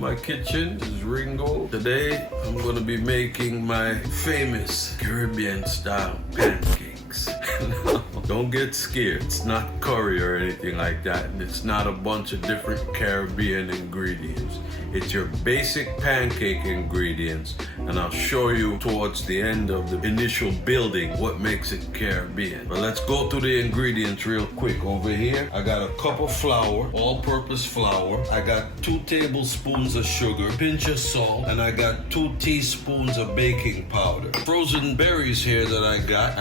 my kitchen. This is Ringo. Today, I'm gonna be making my famous Caribbean style pancakes. Don't get scared. It's not curry or anything like that. And it's not a bunch of different Caribbean ingredients. It's your basic pancake ingredients. And I'll show you towards the end of the initial building what makes it Caribbean. But let's go through the ingredients real quick. Over here, I got a cup of flour, all-purpose flour. I got 2 tablespoons of sugar, pinch of salt, and I got 2 teaspoons of baking powder. Frozen berries here that I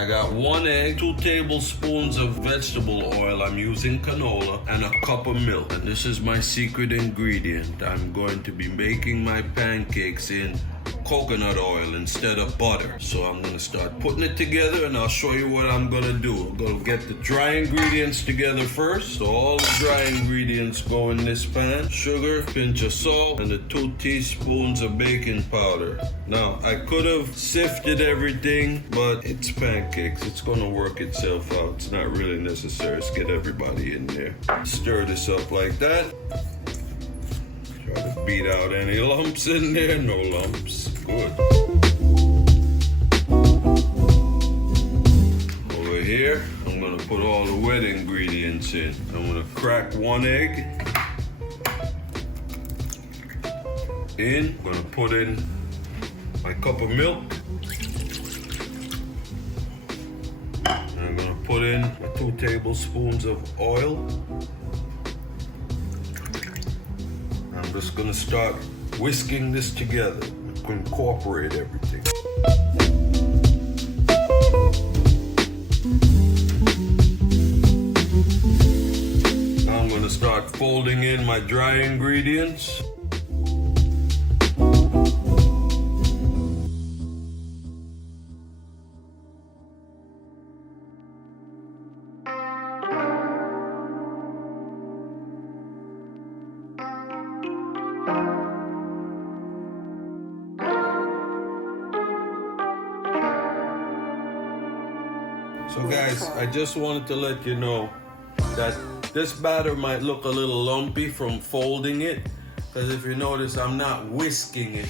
got 1 egg, 2 tablespoons of vegetable oil. I'm using canola, and a cup of milk. And this is my secret ingredient. I'm going to be making my pancakes in coconut oil instead of butter. So I'm gonna start putting it together and I'll show you what I'm gonna do. I'm gonna get the dry ingredients together first. So all the dry ingredients go in this pan. Sugar, pinch of salt, and the 2 teaspoons of baking powder. Now, I could have sifted everything, but it's pancakes. It's gonna work itself out. It's not really necessary. Let's get everybody in there. Stir this up like that. Try to beat out any lumps in there. No lumps. Good. Over here, I'm gonna put all the wet ingredients in. I'm gonna crack 1 egg in. I'm gonna put in my cup of milk. And I'm gonna put in my 2 tablespoons of oil. I'm just gonna start whisking this together to incorporate everything. Now I'm gonna start folding in my dry ingredients. So guys, I just wanted to let you know that this batter might look a little lumpy from folding it, because if you notice, I'm not whisking it,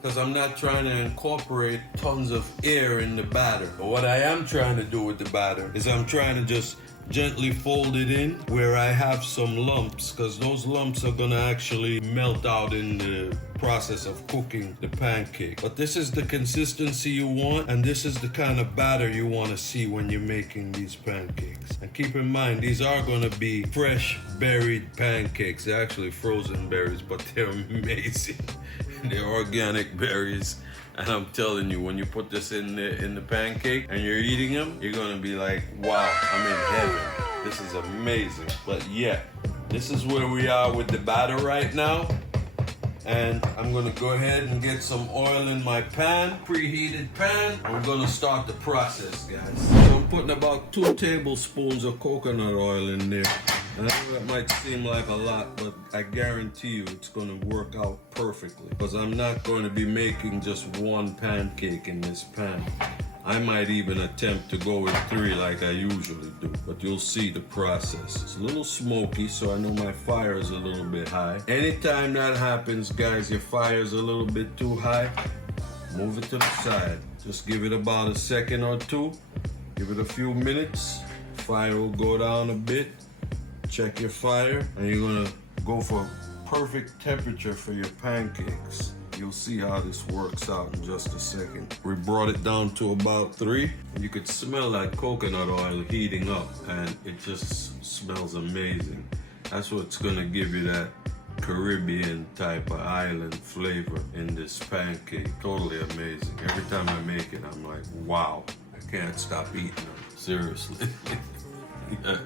because I'm not trying to incorporate tons of air in the batter. But what I am trying to do with the batter is I'm trying to just gently fold it in where I have some lumps, because those lumps are gonna actually melt out in the process of cooking the pancake. But this is the consistency you want, and this is the kind of batter you want to see when you're making these pancakes. And keep in mind, these are going to be fresh berried pancakes. They're actually frozen berries, but they're amazing. They're organic berries. And I'm telling you, when you put this in the pancake and you're eating them, you're gonna be like, wow, I'm in heaven. This is amazing. But yeah, this is where we are with the batter right now. And I'm gonna go ahead and get some oil in my pan, preheated pan. I'm gonna start the process, guys. So I'm putting about 2 tablespoons of coconut oil in there. And I know that might seem like a lot, but I guarantee you it's gonna work out perfectly. Because I'm not going to be making just 1 pancake in this pan. I might even attempt to go with 3 like I usually do, but you'll see the process. It's a little smoky, so I know my fire is a little bit high. Anytime that happens, guys, your fire is a little bit too high, move it to the side. Just give it about a second or 2. Give it a few minutes. Fire will go down a bit. Check your fire, and you're gonna go for perfect temperature for your pancakes. You'll see how this works out in just a second. We brought it down to about 3. You could smell that coconut oil heating up, and it just smells amazing. That's what's gonna give you that Caribbean type of island flavor in this pancake. Totally amazing. Every time I make it, I'm like, wow, I can't stop eating them. Seriously. Yeah.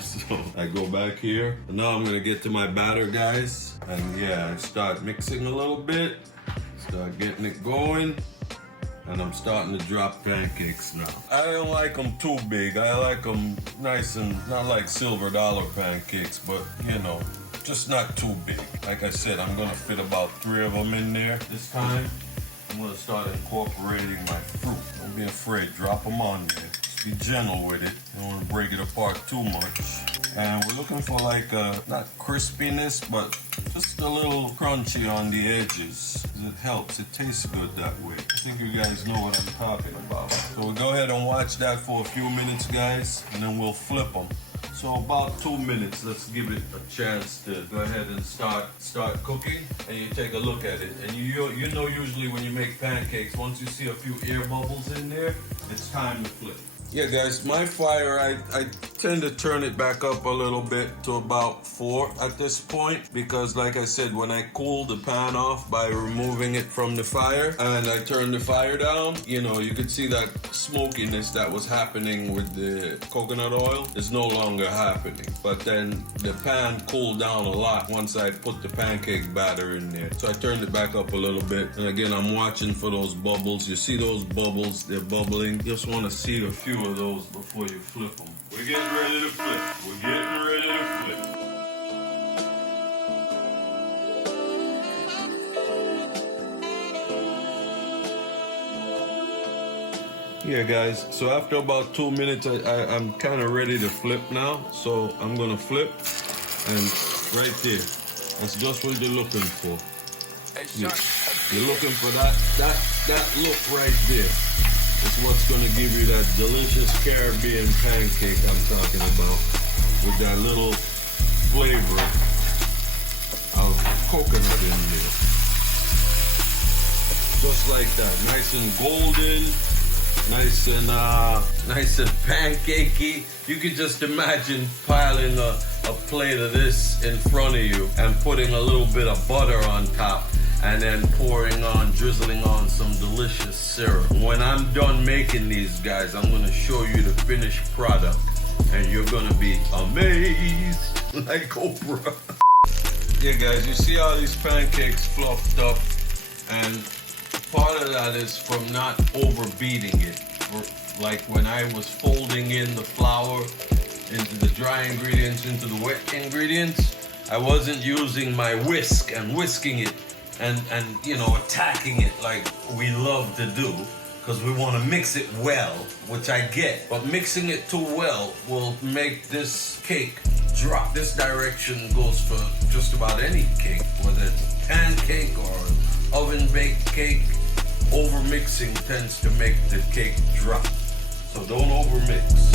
So I go back here, and now I'm gonna get to my batter, guys. And yeah, I start mixing a little bit, start getting it going, and I'm starting to drop pancakes now. I don't like them too big. I like them nice and not like silver dollar pancakes, but you know, just not too big. Like I said, I'm gonna fit about 3 of them in there this time. I'm gonna start incorporating my fruit. Don't be afraid, drop them on there. Be gentle with it. Don't want to break it apart too much. And we're looking for like a, not crispiness, but Just a little crunchy on the edges. It helps. It tastes good that way. I think you guys know what I'm talking about. So we'll go ahead and watch that for a few minutes, guys, and then we'll flip them. So about 2 minutes, let's give it a chance to go ahead and start cooking, and you take a look at it. And you know usually when you make pancakes, once you see a few air bubbles in there, it's time to flip. Yeah, guys, my fire, I tend to turn it back up a little bit to about 4 at this point, because like I said, when I cool the pan off by removing it from the fire and I turn the fire down, you know, you could see that smokiness that was happening with the coconut oil is no longer happening. But then the pan cooled down a lot once I put the pancake batter in there. So I turned it back up a little bit. And again, I'm watching for those bubbles. You see those bubbles, they're bubbling. Just want to see a few of those before you flip them. We're getting ready to flip. We're getting ready to flip. Yeah, guys, so after about 2 minutes, I'm kind of ready to flip now. So I'm gonna flip, and right there, that's just what you're looking for. You're looking for that look right there. It's what's gonna give you that delicious Caribbean pancake I'm talking about, with that little flavor of coconut in there. Just like that, nice and golden, nice and pancakey. You could just imagine piling a plate of this in front of you and putting a little bit of butter on top, and then drizzling on some delicious syrup. When I'm done making these, guys, I'm gonna show you the finished product, and you're gonna be amazed like Oprah. Yeah, guys, you see all these pancakes fluffed up, and part of that is from not overbeating it. Like when I was folding in the flour into the dry ingredients, into the wet ingredients, I wasn't using my whisk and whisking it and you know, attacking it like we love to do, because we want to mix it well, which I get. But mixing it too well will make this cake drop. This direction goes for just about any cake, whether it's a pancake or an oven-baked cake. Overmixing tends to make the cake drop. So don't overmix.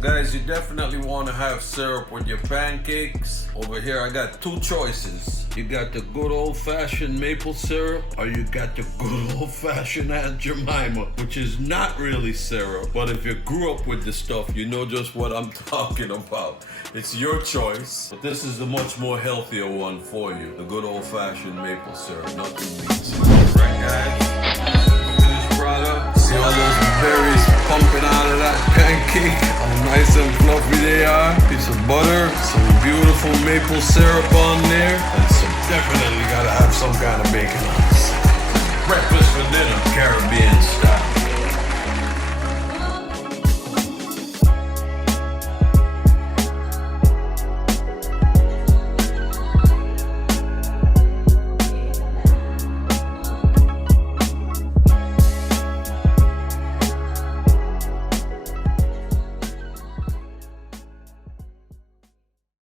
Guys, you definitely want to have syrup with your pancakes. Over here I got 2 choices. You got the good old-fashioned maple syrup, or you got the good old-fashioned Aunt Jemima, which is not really syrup. But if you grew up with the stuff, you know just what I'm talking about. It's your choice, but this is the much more healthier one for you. The good old-fashioned maple syrup, nothing beats it. Right, guys? Finished product. See all those berries pumping out of that pancake? How nice and fluffy they are. Piece of butter, some beautiful maple syrup on there, and some definitely gotta have some kind of bacon on this. Breakfast for dinner, Caribbean